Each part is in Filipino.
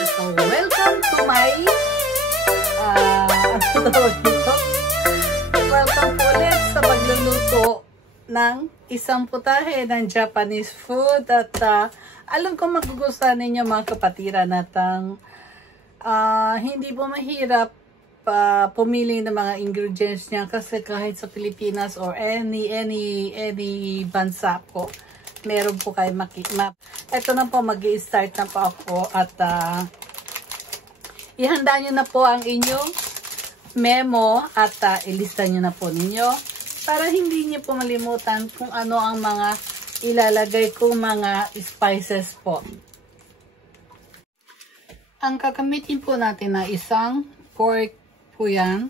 So, welcome to my ano tawag dito? Welcome po ulit sa pagluluto ng isang putahe ng Japanese food. At alam ko magugustuhan ninyo mga kapatiran at hindi po mahirap pumili ng mga ingredients niya kasi kahit sa Pilipinas or any bansa po, meron po kayo makikita. Ito na po, mag-i-start na po ako at ihanda nyo na po ang inyong memo at ilista nyo na po ninyo para hindi nyo po malimutan kung ano ang mga ilalagay kong mga spices po. Ang kakamitin po natin na isang pork po yan.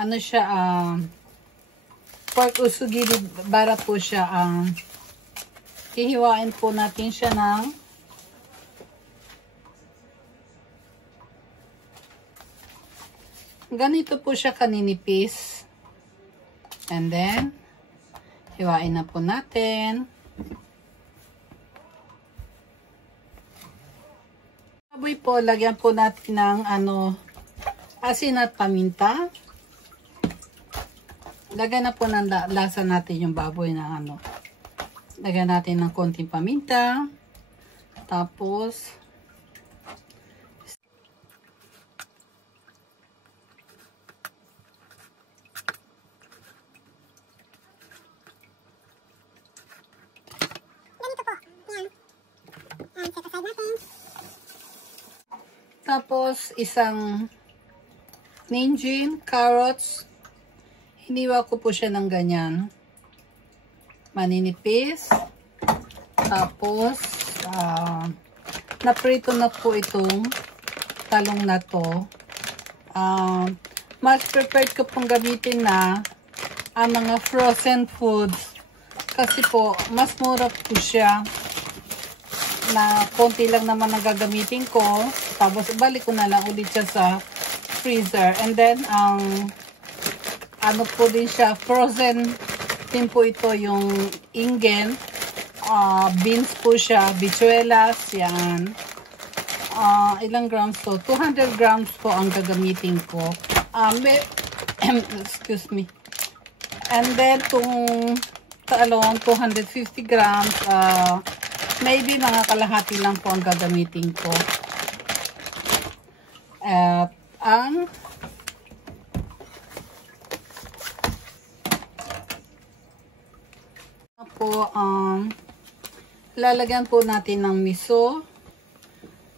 Ano siya, pork usugiri bara po siya. Hihiwain po natin siya ng ganito po siya kaninipis. And then, hiwain na po natin. Baboy po, lagyan po natin ng asin at paminta. Lagyan na po ng lasa natin yung baboy na lagyan natin ng konting paminta. Tapos, ganito po. Yan. Set aside natin. Tapos, isang ninjin, carrots. Hiniwa ko po siya ng ganyan. Maninipis. Tapos, naprito na po itong talong na to. Mas prepared ko pong gamitin na ang mga frozen foods. Kasi po, mas mura po siya. Na konti lang naman ang gagamitin ko. Tapos, balik ko na lang ulit siya sa freezer. And then, ano po din siya, frozen din po ito yung ingen. Beans po siya, bichuelas, yan. Ilang grams to? 200 grams po ang gagamitin ko. Excuse me. And then, itong talong, 250 grams, maybe mga kalahati lang po ang gagamitin ko. At lalagyan po natin ng miso.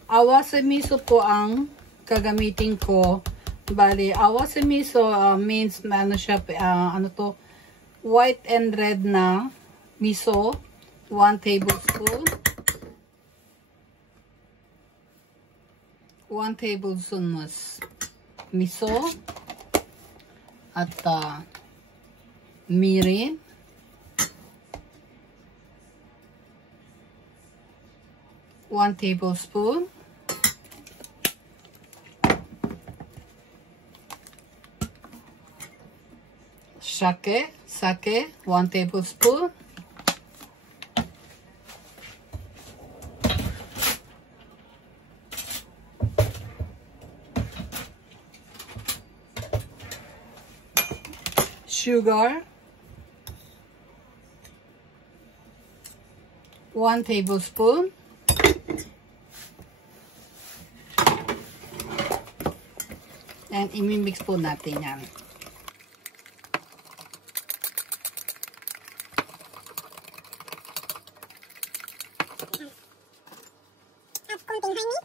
Awase miso po ang gagamitin ko. Bali, awase miso means siya, white and red na miso. 1 tablespoon. 1 tablespoon miso. At mirin. 1 tablespoon. Sake, 1 tablespoon. Sugar, 1 tablespoon. And imimix po natin yan. At konting honey.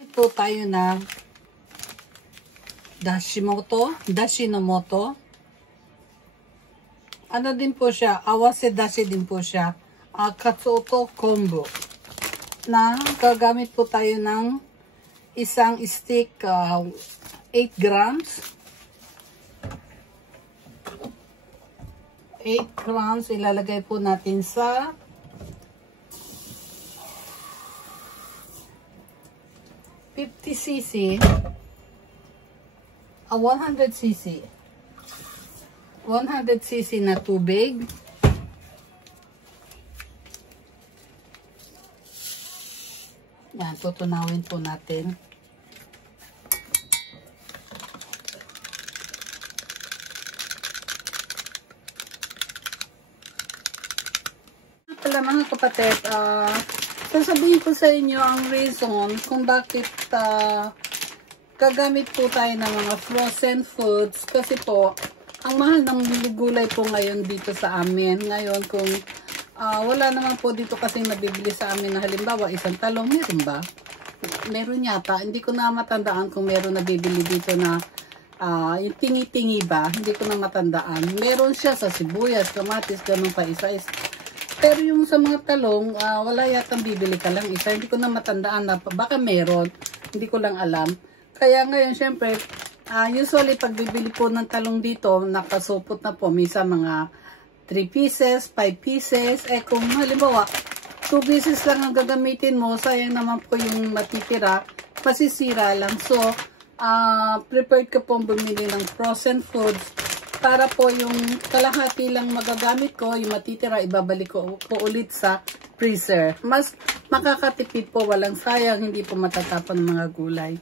Ito tayo na dashinomoto. Ano din po siya, awase dashi din po siya, katsuoto kombu. Na gagamit po tayo ng isang stick, 8 grams. 8 grams ilalagay po natin sa 50 cc, 100 cc. 100cc na tubig. Yan, tutunawin po natin. Pala mga kapatid, sasabihin ko sa inyo ang reason kung bakit gagamit po tayo ng mga frozen foods. Kasi po, ang mahal ng gulay po ngayon dito sa amin. Ngayon, kung wala naman po dito kasing nabibili sa amin na halimbawa isang talong, meron ba? Meron yata. Hindi ko na matandaan kung meron nabibili dito na yung tingi-tingi ba. Hindi ko na matandaan. Meron siya sa sibuyas, kamatis, ganun pa isa-isa. Pero yung sa mga talong, wala yatang bibili ka lang isa. Hindi ko na matandaan na baka meron. Hindi ko lang alam. Kaya ngayon, syempre, usually pag bibili po ng talong dito, nakasupot na po. Misa mga 3 pieces, 5 pieces. Eh kung halimbawa, 2 pieces lang ang gagamitin mo, sayang naman po yung matitira. Masisira lang. So, prepared ka pong bumili ng frozen foods. Para po yung kalahati lang magagamit ko, yung matitira, ibabalik ko ulit sa freezer. Mas makakatipid po, walang sayang, hindi po matatapon ng mga gulay.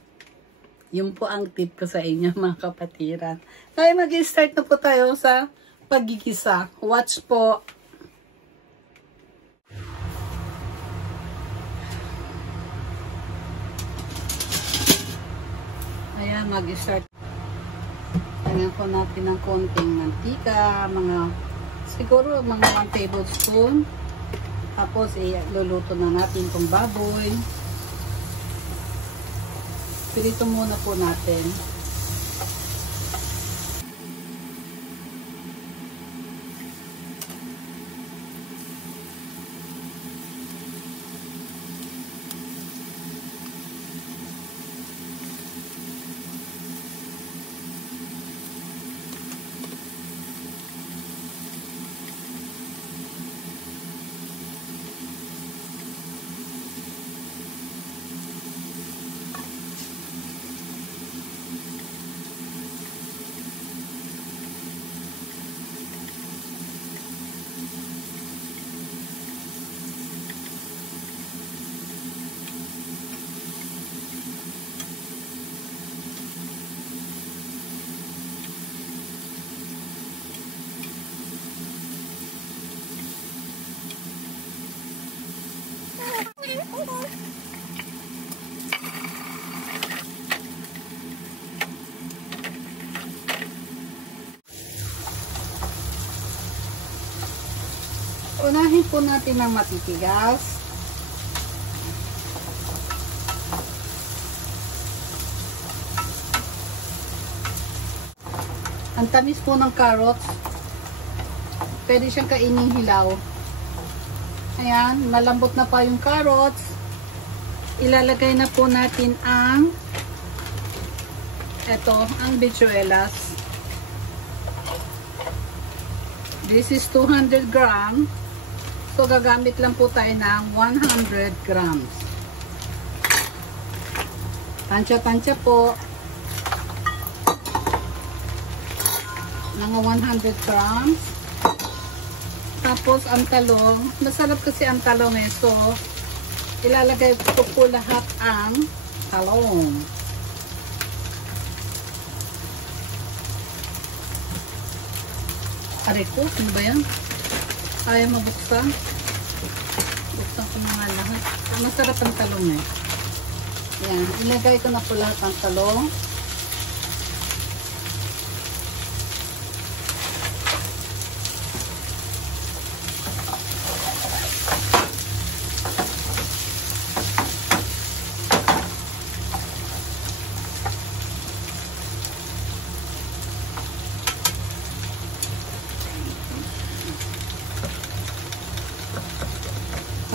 Yun po ang tip ko sa inyo mga kapatiran. Kaya mag-start na po tayo sa pagigisa. Watch po. Ayan, mag-start. Lagyan po natin ng konting mantika, siguro mga 1 tablespoon. Tapos, luluto na natin itong baboy. Pirito muna po natin. Unahin po natin ng matitigas. Ang tamis po ng carrots. Pwede siyang kainin hilaw. Ayan, malambot na pa yung carrots. Ilalagay na po natin ang bichuelas. This is 200 grams. So, gagamit lang po tayo ng 100 grams. Tansya-tansya po. Mga 100 grams. Tapos, ang talong. Masarap kasi ang talong eh. So, ilalagay ko po lahat ang talong. Aray ko, ano ba yan? Kaya mabuksan. Buksan ko na nga lahat. Masarap ang talong eh. Yan. Ilagay ko na po lahat ang talong.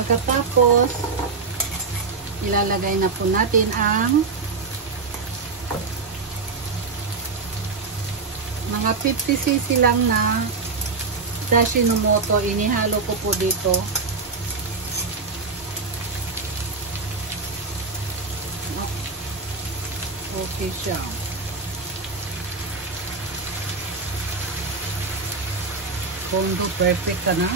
Pagkatapos, ilalagay na po natin ang mga 50cc lang na Dashinomoto. Inihalo ko po dito. Okay siya. Kondo, perfect ka na.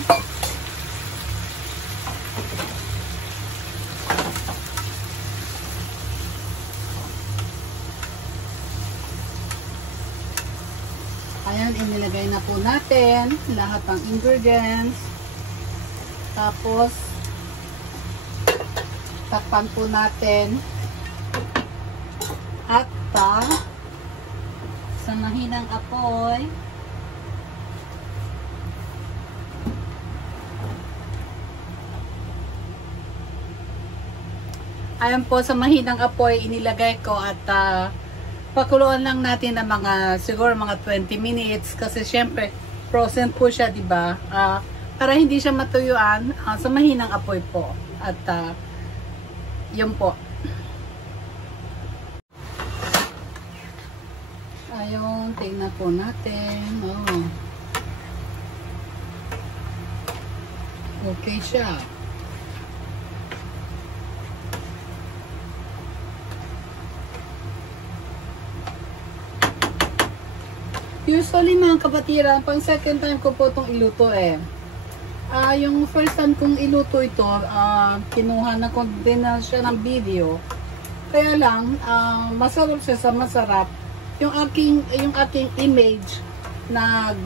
Ayan, inilagay na po natin lahat ng ingredients. Tapos, takpan po natin. At sa mahinang apoy, ayan po, sa mahinang apoy inilagay ko at pakuluan lang natin ng mga siguro mga 20 minutes kasi syempre frozen po siya, di ba? Para hindi siya matuyuan, sa mahinang apoy po. At yun po. Ayun, tingnan po natin. Oh. Okay siya. Usually mga kapatiran, pang second time ko po itong iluto eh. Yung first time kong iluto ito, kinuha na ko din na siya ng video. Kaya lang, masarap siya sa masarap. Yung aking image na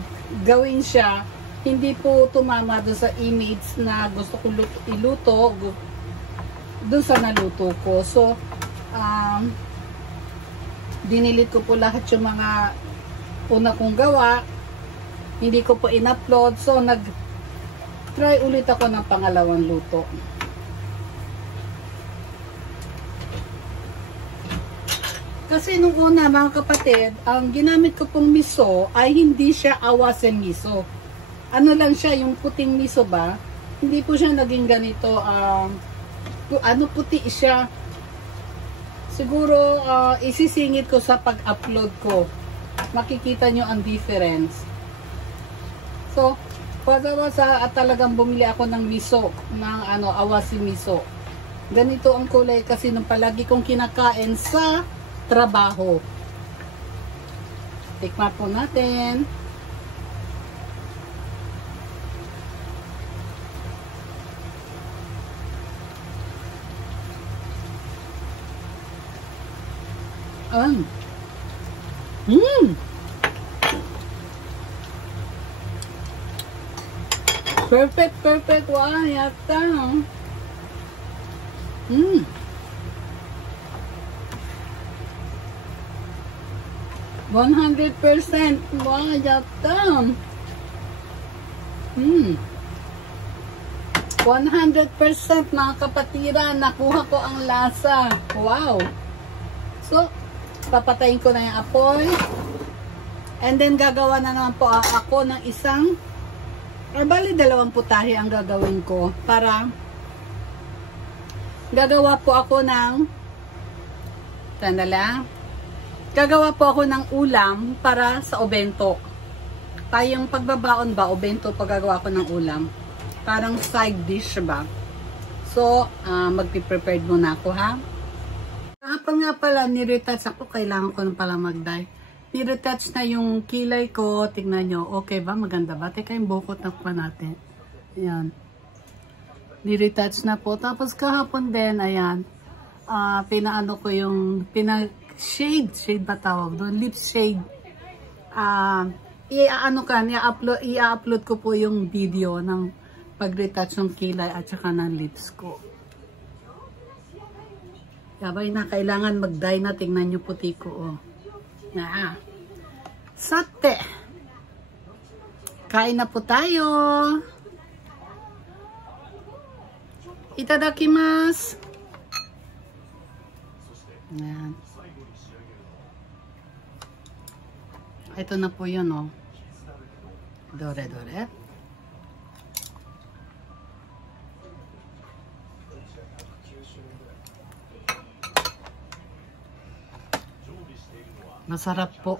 gawin siya, hindi po tumama doon sa image na gusto kong iluto doon sa naluto ko. So, dinilit ko po lahat yung mga una kong gawa. Hindi ko po in-upload. So, nag-try ulit ako ng pangalawang luto. Kasi nung una mga kapatid, ang ginamit ko pong miso ay hindi siya awasen miso. Ano lang siya, yung puting miso ba? Hindi po siya naging ganito, puti siya. Siguro isisingit ko sa pag-upload ko. Makikita nyo ang difference. So, talagang bumili ako ng miso, ng awasi miso. Ganito ang kulay kasi nung palagi kong kinakain sa trabaho. Tikman po natin. Perfect. Wow, yata. 100%. Wow, yata. 100% mga kapatiran. Nakuha ko ang lasa. Wow. So, papatayin ko na yung apoy. And then, gagawa na naman po ako ng isang, bali 2 putahe ang gagawin ko. Para, gagawa po ako ng, gagawa po ako ng ulam para sa obento. Tayong pagbabaon ba, obento, paggagawa ko ng ulam. Parang side dish ba. So, magpiprepared muna ako ha. Kahapon nga pala, niretouch ako. Kailangan ko na pala mag-dye. Niretouch na yung kilay ko. Tingnan nyo. Okay ba? Maganda ba? Teka yung bukot na pa natin. Ayan. Niretouch na po. Tapos kahapon din, ayan. Pinaano ko yung, shade ba tawag doon? Lip shade. I-upload ko po yung video ng pag-retouch ng kilay at saka ng lips ko. Yabay na, kailangan mag-dye na. Tingnan nyo puti ko, oh. Sate. Kain na po tayo. Itadakimasu. Ayan. Ito na po yun, oh. Dore. Masarap po.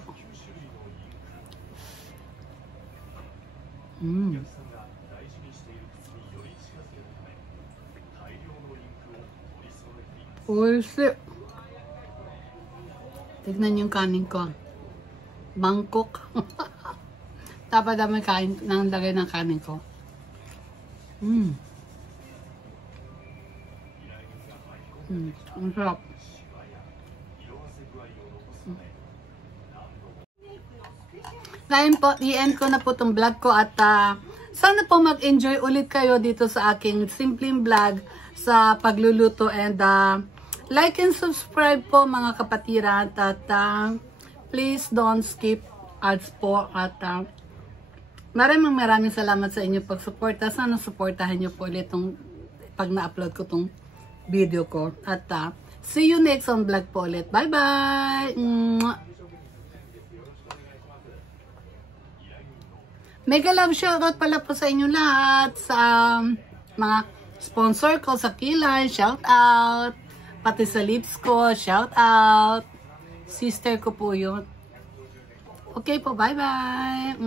Oishi. Tignan yung kanin ko. Bangkok. Dapat dami kain ng lagay ng kanin ko. Ang sarap. Ngayon po, i-end ko na po itong vlog ko at sana po mag-enjoy ulit kayo dito sa aking simpleng vlog sa pagluluto and like and subscribe po mga kapatiran at please don't skip ads po at maraming salamat sa inyo pagsuporta. Sana suportahan nyo po ulit itong pag na-upload ko itong video ko at see you next on vlog po ulit. Bye bye! Mega love shoutout pala po sa inyo lahat, sa mga sponsor ko sa Kilay, shoutout. Pati sa lips ko, shoutout. Sister ko po yun. Okay po, bye bye.